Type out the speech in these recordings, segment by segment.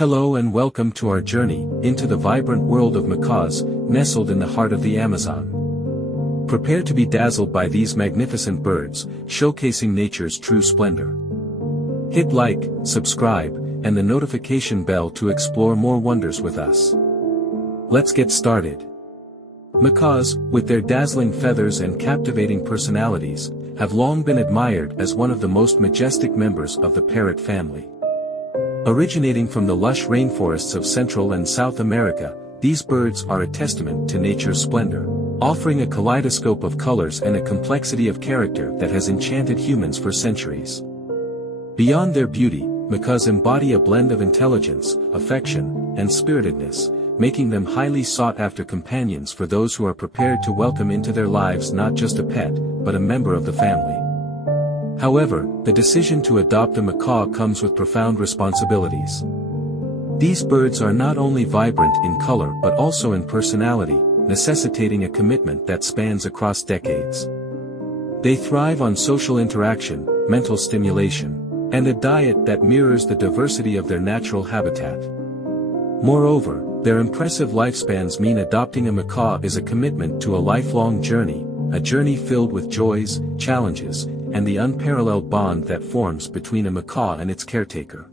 Hello and welcome to our journey into the vibrant world of macaws, nestled in the heart of the Amazon. Prepare to be dazzled by these magnificent birds, showcasing nature's true splendor. Hit like, subscribe, and the notification bell to explore more wonders with us. Let's get started. Macaws, with their dazzling feathers and captivating personalities, have long been admired as one of the most majestic members of the parrot family. Originating from the lush rainforests of Central and South America, these birds are a testament to nature's splendor, offering a kaleidoscope of colors and a complexity of character that has enchanted humans for centuries. Beyond their beauty, macaws embody a blend of intelligence, affection, and spiritedness, making them highly sought-after companions for those who are prepared to welcome into their lives not just a pet, but a member of the family. However, the decision to adopt a macaw comes with profound responsibilities. These birds are not only vibrant in color but also in personality, necessitating a commitment that spans across decades. They thrive on social interaction, mental stimulation, and a diet that mirrors the diversity of their natural habitat. Moreover, their impressive lifespans mean adopting a macaw is a commitment to a lifelong journey, a journey filled with joys, challenges, and the unparalleled bond that forms between a macaw and its caretaker.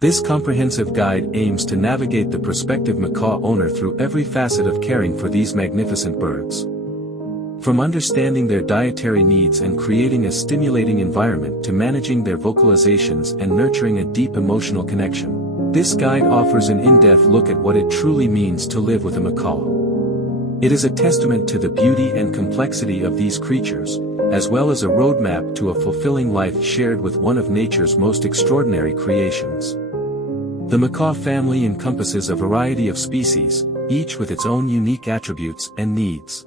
This comprehensive guide aims to navigate the prospective macaw owner through every facet of caring for these magnificent birds. From understanding their dietary needs and creating a stimulating environment to managing their vocalizations and nurturing a deep emotional connection, this guide offers an in-depth look at what it truly means to live with a macaw. It is a testament to the beauty and complexity of these creatures, as well as a roadmap to a fulfilling life shared with one of nature's most extraordinary creations. The macaw family encompasses a variety of species, each with its own unique attributes and needs.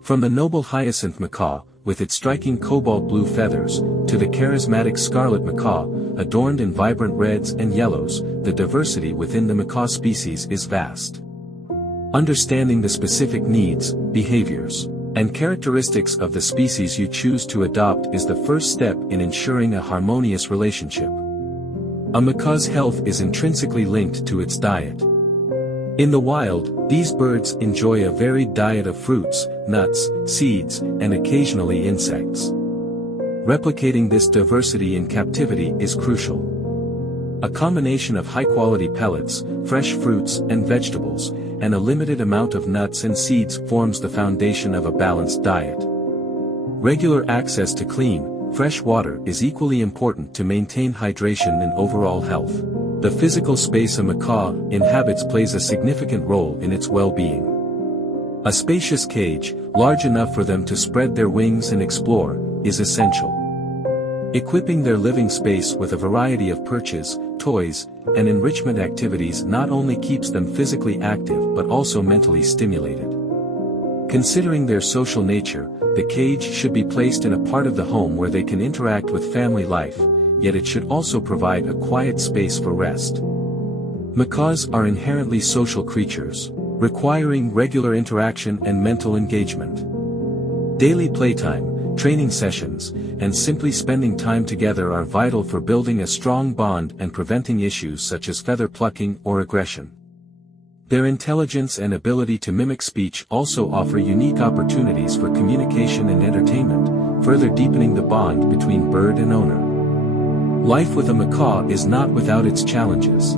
From the noble hyacinth macaw, with its striking cobalt blue feathers, to the charismatic scarlet macaw, adorned in vibrant reds and yellows, the diversity within the macaw species is vast. Understanding the specific needs, behaviors, and characteristics of the species you choose to adopt is the first step in ensuring a harmonious relationship. A macaw's health is intrinsically linked to its diet. In the wild, these birds enjoy a varied diet of fruits, nuts, seeds, and occasionally insects. Replicating this diversity in captivity is crucial. A combination of high-quality pellets, fresh fruits and vegetables, and a limited amount of nuts and seeds forms the foundation of a balanced diet. Regular access to clean, fresh water is equally important to maintain hydration and overall health. The physical space a macaw inhabits plays a significant role in its well-being. A spacious cage, large enough for them to spread their wings and explore, is essential. Equipping their living space with a variety of perches, toys, and enrichment activities not only keeps them physically active but also mentally stimulated. Considering their social nature, the cage should be placed in a part of the home where they can interact with family life, yet it should also provide a quiet space for rest. Macaws are inherently social creatures, requiring regular interaction and mental engagement. Daily playtime, training sessions, and simply spending time together are vital for building a strong bond and preventing issues such as feather plucking or aggression. Their intelligence and ability to mimic speech also offer unique opportunities for communication and entertainment, further deepening the bond between bird and owner. Life with a macaw is not without its challenges.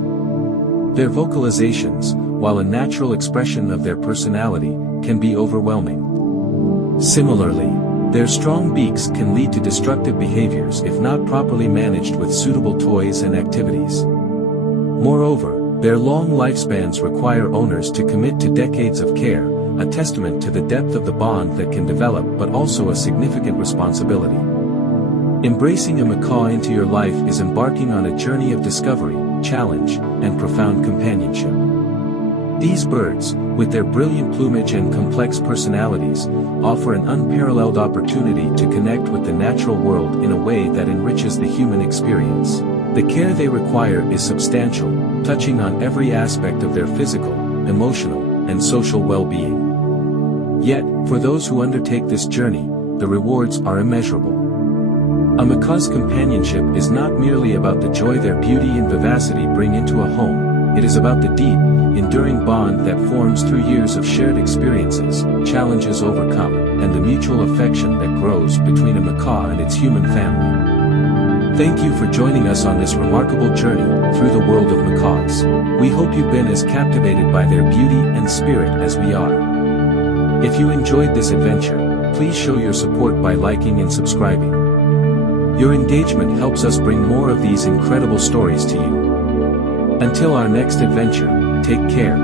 Their vocalizations, while a natural expression of their personality, can be overwhelming. Similarly, their strong beaks can lead to destructive behaviors if not properly managed with suitable toys and activities. Moreover, their long lifespans require owners to commit to decades of care, a testament to the depth of the bond that can develop but also a significant responsibility. Embracing a macaw into your life is embarking on a journey of discovery, challenge, and profound companionship. These birds, with their brilliant plumage and complex personalities, offer an unparalleled opportunity to connect with the natural world in a way that enriches the human experience. The care they require is substantial, touching on every aspect of their physical, emotional, and social well-being. Yet, for those who undertake this journey, the rewards are immeasurable. A macaw's companionship is not merely about the joy their beauty and vivacity bring into a home, it is about the deep, enduring bond that forms through years of shared experiences, challenges overcome, and the mutual affection that grows between a macaw and its human family. Thank you for joining us on this remarkable journey through the world of macaws. We hope you've been as captivated by their beauty and spirit as we are. If you enjoyed this adventure, please show your support by liking and subscribing. Your engagement helps us bring more of these incredible stories to you. Until our next adventure, take care.